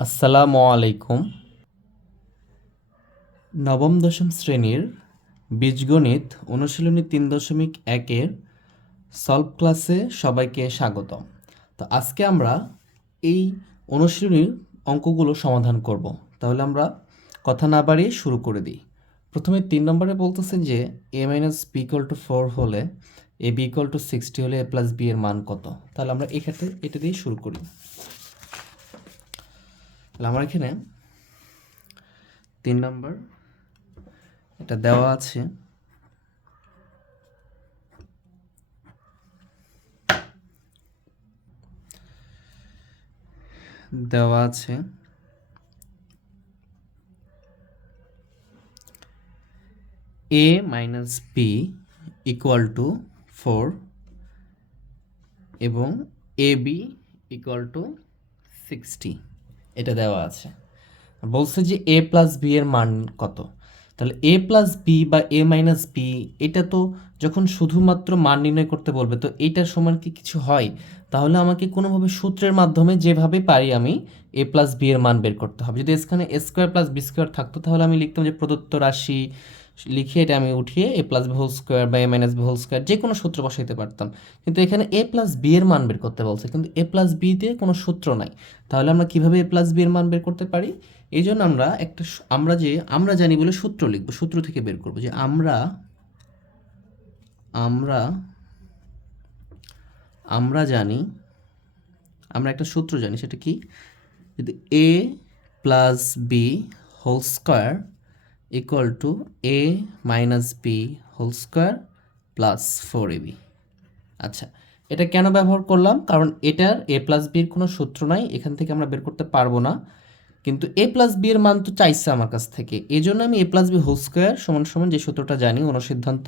আসসালামু আলাইকুম। নবম দশম শ্রেণির বীজগণিত অনুশীলনী তিন দশমিক একের সলভ ক্লাসে সবাইকে স্বাগতম। তো আজকে আমরা এই অনুশীলনীর অঙ্কগুলো সমাধান করব। তাহলে আমরা কথা না বাড়িয়ে শুরু করে দিই। প্রথমে তিন নম্বরে বলতেছেন যে A minus B equal to four হলে A B equal to sixty হলে এ প্লাস বি এর মান কত? তাহলে আমরা এক্ষেত্রে এটা দিয়ে শুরু করি। আমার এখানে তিন নাম্বার, এটা দেওয়া আছে। দেওয়া আছে। A minus B equal to four এবং A B equal to sixty এটা দেওয়া আছে। বলছে যে এ প্লাস বি এর মান কত? তাহলে এ প্লাস বি বা এ মাইনাস বি এটা তো যখন শুধুমাত্র মান নির্ণয় করতে বলবে, তো এইটার সমান কি কিছু হয়? তাহলে আমাকে কোনোভাবে সূত্রের মাধ্যমে যেভাবে পারি আমি এ প্লাস বি এর মান বের করতে হবে। যদি এখানে A square plus B square থাকতো, তাহলে আমি লিখতাম যে প্রদত্ত রাশি লিখে এটা আমি উঠিয়ে A plus B whole square বা A minus B whole square যে কোনো সূত্র বসাইতে পারতাম। কিন্তু এখানে এ প্লাস বি এর মান বের করতে বলছে। কিন্তু এ প্লাস বি দিয়ে কোনো সূত্র নাই। তাহলে আমরা কীভাবে এ প্লাস বি এর মান বের করতে পারি? এই জন্য আমরা একটা আমরা যে, আমরা জানি বলে সূত্র লিখব, সূত্র থেকে বের করব যে আমরা আমরা আমরা জানি, আমরা একটা সূত্র জানি, সেটা কি? যদি A plus B whole square equal to A minus B whole square plus four A B আচ্ছা এটা কেন ব্যবহার করলাম? কারণ এটার এ প্লাস বির কোনো সূত্র নাই, এখান থেকে আমরা বের করতে পারব না। কিন্তু এ প্লাস বি এর মান তো চাইছে আমার কাছ থেকে। এই জন্য আমি A plus B whole square সমান সমান যে সূত্রটা জানি, অনুসিদ্ধান্ত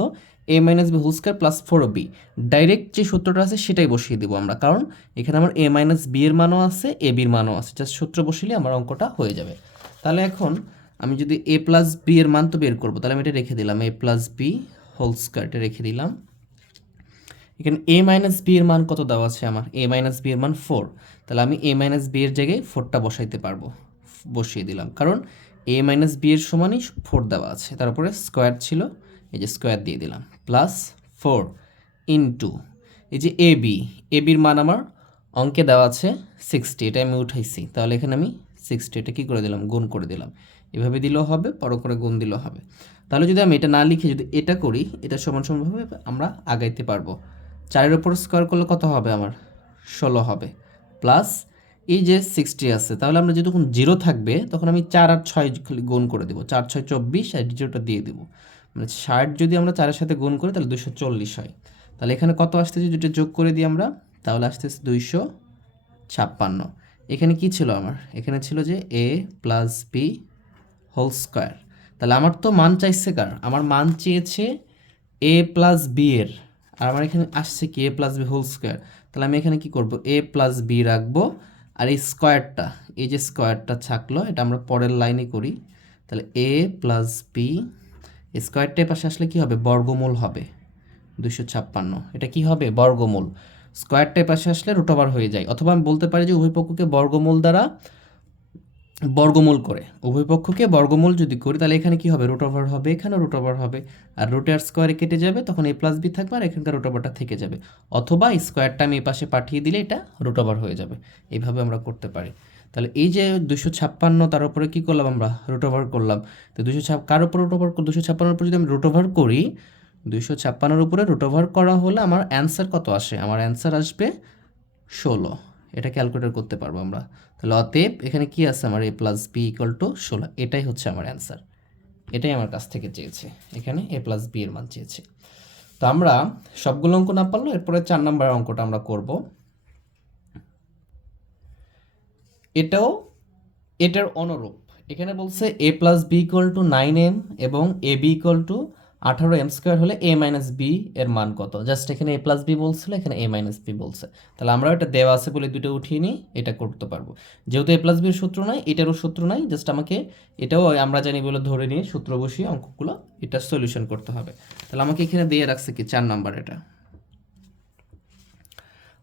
A minus B whole square plus four B direct যে সূত্রটা আছে, সেটাই বসিয়ে দেবো আমরা। কারণ এখানে আমার এ মাইনাস বি এর মানও আছে এ বির মানও আছে। জাস্ট সূত্র বসিলে আমার অঙ্কটা হয়ে যাবে। তাহলে এখন আমি যদি এ প্লাস বি এর মান তো বের করব, তাহলে আমি এটা রেখে দিলাম এ প্লাস বি হোল স্কোয়ারটা রেখে দিলাম। এখানে এ মাইনাস বি এর মান কত দেওয়া আছে আমার? এ মাইনাস বি এর মান ফোর তাহলে আমি এ মাইনাস বি এর জায়গায় ফোরটা বসাইতে পারব, বসিয়ে দিলাম। কারণ এ মাইনাস বি এর সমানই ফোর দেওয়া আছে তারপরে স্কোয়ার ছিল, এই যে স্কোয়ার দিয়ে দিলাম প্লাস ফোর ইন্টু এই যে এ বি এ বির মান আমার অঙ্কে দেওয়া আছে সিক্সটি এটা আমি উঠাইছি। তাহলে এখানে আমি সিক্সটি এটা কী করে দিলাম? গুণ করে দিলাম। এভাবে দিলেও হবে বড় করে গুণ দিলেও হবে। তাহলে যদি আমি এটা না লিখে যদি এটা করি, এটা সমান সমানভাবে আমরা আগাইতে পারব। চারের ওপর স্কোয়ার করলে কত হবে আমার? ষোলো হবে। প্লাস এই যে সিক্সটি আছে, তাহলে আমরা যখন জিরো থাকবে, তখন আমি চার আর ছয় গুণ করে দেবো। চার, ছয়, চব্বিশ, আর জিরোটা দিয়ে দেবো। মানে ষাট যদি আমরা চারের সাথে গুণ করি, তাহলে দুশো চল্লিশ হয়। তাহলে এখানে কত আসতেছে? যেটা যোগ করে দিই আমরা, তাহলে আসতেছে দুইশো ছাপ্পান্ন। এখানে কি ছিল আমার? এখানে ছিল যে A plus B whole square. তাহলে আমার তো মান চাইছে কার? আমার মান চেয়েছে এ প্লাস বি এর। আর আমার এখানে আসছে কি? A plus B whole square. তাহলে আমি এখানে কি করব? এ প্লাস বি রাখব। আর এই স্কোয়ারটা, এই যে স্কোয়ারটা থাকল এটা আমরা পরের লাইনে করি। তাহলে এ প্লাস বি স্কোয়ারটার পাশে আসলে কি হবে? বর্গমূল হবে। দুশো ছাপ্পান্ন। এটা কি হবে? বর্গমূল। স্কোয়ারটার পাশে আসলে রুট ওভার হয়ে যায়। অথবা আমি বলতে পারি যে উভয় পক্ষকে বর্গমূল দ্বারা বর্গমূল করে। উভয় পক্ষকে বর্গমূল যদি করি, তাহলে এখানে কি হবে? রুট ওভার হবে এখানে রুট ওভার হবে। আর রুটের স্কোয়ারে কেটে যাবে, তখন এ প্লাস বি থাকবে আর এখানকার রুট ওভারটা থেকে যাবে। অথবা স্কোয়ারটা আমি এই পাশে পাঠিয়ে দিলে এটা রুট ওভার হয়ে যাবে। এইভাবে আমরা করতে পারি। তাহলে এই যে দুশো ছাপ্পান্ন, তার উপরে কী করলাম আমরা? রুট ওভার করলাম। তো দুশো ছাপ কার উপর রুট ওভার দুশো ছাপ্পান্নর উপর যদি আমি রুট ওভার করি, দুশো ছাপ্পান্নর উপরে রুট ওভার করা হলে আমার অ্যান্সার কত আসে? আমার অ্যান্সার আসবে ষোলো। এটা ক্যালকুলেট করতে পারব আমরা। তাহলে অতএব এখানে কি আছে আমার? A plus B equal to ষোলো। এটাই হচ্ছে আমার অ্যান্সার এটাই আমার কাছ থেকে চেয়েছে। এখানে এ প্লাস বি এর মান চেয়েছে। তো আমরা সবগুলো অঙ্ক না পারল এরপরে চার নাম্বার অঙ্কটা আমরা করব। এটাও, এটার অনুরূপ। এখানে বলছে A plus B equal to nine M এবং এ বি ইকুয়াল টু আঠারো এম স্কোয়ার হলে এ মাইনাস বি এর মান কত? জাস্ট এখানে এ প্লাস বি বলছিল, এখানে এ মাইনাস বি বলছে। তাহলে আমরা এটা দেওয়া আছে বলে দুটো উঠিয়ে নিই, এটা করতে পারব। যেহেতু এ প্লাস বির সূত্র নাই, এটারও সূত্র নাই, জাস্ট আমাকে এটাও আমরা জানি বলে ধরে নিয়ে সূত্র বসিয়ে অঙ্কগুলো এটা সলিউশন করতে হবে। তাহলে আমাকে এখানে দিয়ে রাখছে কি? চার নাম্বার এটা।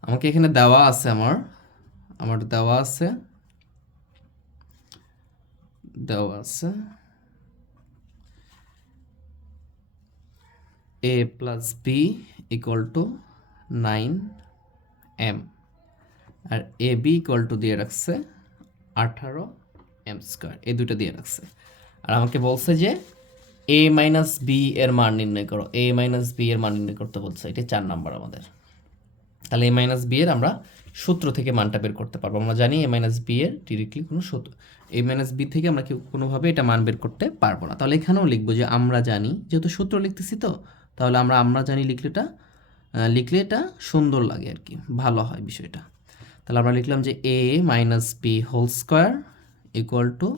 আমাকে এখানে দেওয়া আছে আমার আমার দেওয়া আছে দেওয়া আছে। A plus B equal to nine M R A B equal to দিয়ে রাখছে আঠারো এম স্কোয়ার এই দুটো দিয়ে রাখছে। আর আমাকে বলছে যে এ মাইনাস বি এর মান নির্ণয় করো। এ মাইনাস বি এর মান নির্ণয় করতে বলছে। এটা চার নাম্বার আমাদের। তাহলে এ মাইনাস বি এর আমরা সূত্র থেকে মানটা বের করতে পারব। আমরা জানি এ মাইনাস বি এর ডিরেক্টলি কোনো সূত্র এ মাইনাস বি থেকে আমরা কেউ কোনোভাবে এটা মান বের করতে পারব না। তাহলে এখানেও লিখব যে আমরা জানি। যেহেতু সূত্র লিখতেছি তো তাহলে আমরা আমরা জানি লিখলে এটা লিখলে এটা সুন্দর লাগে আর কি, ভালো হয় বিষয়টা। তাহলে আমরা লিখলাম যে A minus B whole square equal to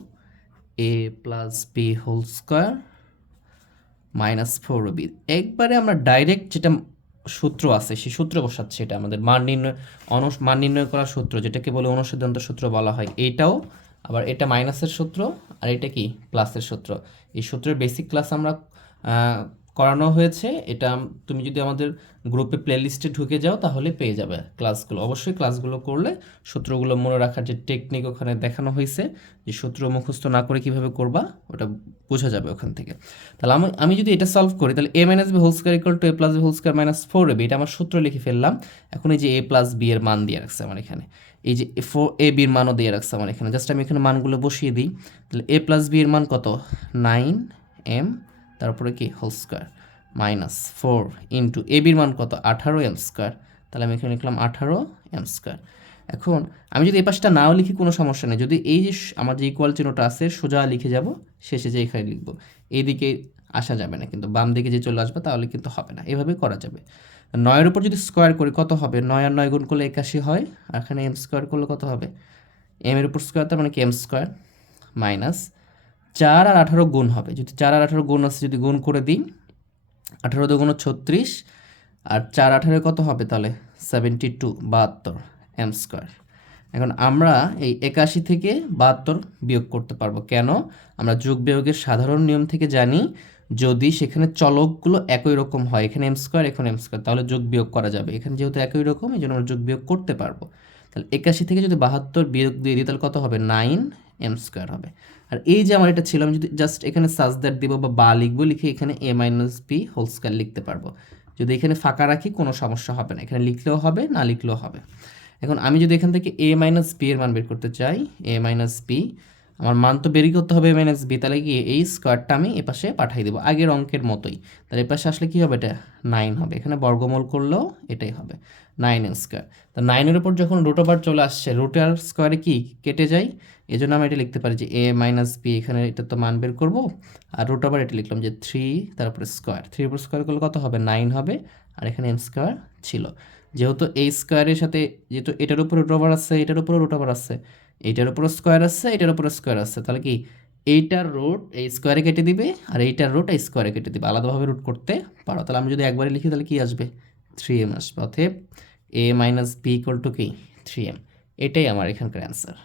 A plus B whole square minus four B একবারে আমরা ডাইরেক্ট যেটা সূত্র আছে, সেই সূত্র বসাচ্ছি এটা, আমাদের মান নির্ণয় অনু মান নির্ণয় করার সূত্র, যেটাকে বলে অনুসিদ্ধান্ত সূত্র বলা হয় এইটাও আবার এটা মাইনাসের সূত্র, আর এটা কি প্লাসের সূত্র। এই সূত্রের বেসিক ক্লাস আমরা করানো হয়েছে, এটা তুমি যদি আমাদের গ্রুপে প্লেলিস্টে ঢুকে যাও, তাহলে পেয়ে যাবে ক্লাসগুলো অবশ্যই ক্লাসগুলো করলে সূত্রগুলো মনে রাখার যে টেকনিক ওখানে দেখানো হয়েছে, যে সূত্র মুখস্থ না করে কীভাবে করবা, ওটা বোঝা যাবে ওখান থেকে। তাহলে আমি আমি যদি এটা সলভ করি, তাহলে A minus B whole square equal to A plus B whole square minus four B এটা আমার সূত্র লিখে ফেললাম। এখন এই যে এ প্লাস বি এর মান দিয়ে রাখছে আমার এখানে। এই যে ফোর এ বির মানও দিয়ে রাখছে আমার এখানে। জাস্ট আমি এখানে মানগুলো বসিয়ে দিই। তাহলে এ প্লাস বি এর মান কত? নাইন এম তারপরে কি? Whole square minus four into A বির মান কত? আঠারো এম স্কোয়ার তাহলে আমি এখানে লিখলাম আঠারো এম স্কোয়ার এখন আমি যদি এই পাশটা নাও লিখি, কোনো সমস্যা নেই। যদি এই যে আমার যে ইকুয়াল চিহ্নটা আছে, সোজা লিখে যাব, শেষে যে এখানে লিখব। এইদিকে আসা যাবে না, কিন্তু বাম দিকে যে চলে আসবে, তাহলে কিন্তু হবে না। এভাবে করা যাবে। নয়ের উপর যদি স্কোয়ার করি, কত হবে? নয় আর নয় গুণ করলে একাশি হয়। আর এখানে এম স্কোয়ার করলে কত হবে? এম এর উপর স্কোয়ার তার মানে কি? এম স্কোয়ার মাইনাস চার আর আঠারো গুণ হবে। যদি চার আর আঠারো গুণ আছে, যদি গুণ করে দিই, আঠারো দুগুণ ছত্রিশ, আর চার আঠারো কত হবে তাহলে? সেভেন্টি টু বাহাত্তর এম স্কোয়ার এখন আমরা এই একাশি থেকে বাহাত্তর বিয়োগ করতে পারব। কেন? আমরা যোগ বিয়োগের সাধারণ নিয়ম থেকে জানি, যদি সেখানে চলকগুলো একই রকম হয়, এখানে এম স্কোয়ার এখানে এম স্কোয়ার তাহলে যোগ বিয়োগ করা যাবে। এখানে যেহেতু একই রকম, এই জন্য আমরা যোগ বিয়োগ করতে পারব। তাহলে একাশি থেকে যদি বাহাত্তর বিয়োগ দিয়ে দিই, তাহলে কত হবে? নাইন এম স্কোয়ার হবে। আর এই যে আমার এটা ছিল, আমি যদি জাস্ট এখানে সাজদার দিব বা বা লিখব, লিখে এখানে A minus B whole square লিখতে পারব। যদি এখানে ফাঁকা রাখি, কোনো সমস্যা হবে না। এখানে লিখলেও হবে, না লিখলেও হবে। এখন আমি যদি এখান থেকে এ মাইনাস বি এর মান বের করতে চাই এ মাইনাস বি আমার মান তো বেরি করতে হবে এ মাইনাস বি তাহলে কি এই স্কোয়ারটা আমি এপাশে পাঠিয়ে দেবো, আগের অঙ্কের মতোই। তাহলে এপাশে আসলে কি হবে? এটা নাইন হবে। এখানে বর্গমূল করলেও এটাই হবে নাইন স্কোয়ার তো নাইনের উপর যখন রুট ওভার চলে আসছে রুটার স্কোয়ারে কি কেটে যায়? এই জন্য আমি এটা লিখতে পারি যে এ মাইনাস বি এখানে এটা তো মান বের করব। আর রুট ওভার এটা লিখলাম যে থ্রি তারপরে স্কোয়ার থ্রি উপর স্কোয়ার করলে কত হবে? নাইন হবে। আর এখানে এম স্কোয়ার ছিল। যেহেতু এই স্কোয়ারের সাথে, যেহেতু এটার উপরে রুট ওভার আছে, এটার উপরে রুট ওভার আছে। এইটার উপরে স্কোয়ার আছে এটার উপরে স্কোয়ার আছে। তাহলে কি এইটার রুট এই স্কোয়ারে কেটে দিবে আর এইটার রুট এই স্কোয়ারে কেটে দিবে। আলাদাভাবে রুট করতে পারো। তাহলে আমি যদি একবারে লিখি, তাহলে কী আসবে? থ্রি এম আসবে। অতএব A minus B equal to কি? থ্রি এম এটাই আমার এখানকার অ্যান্সার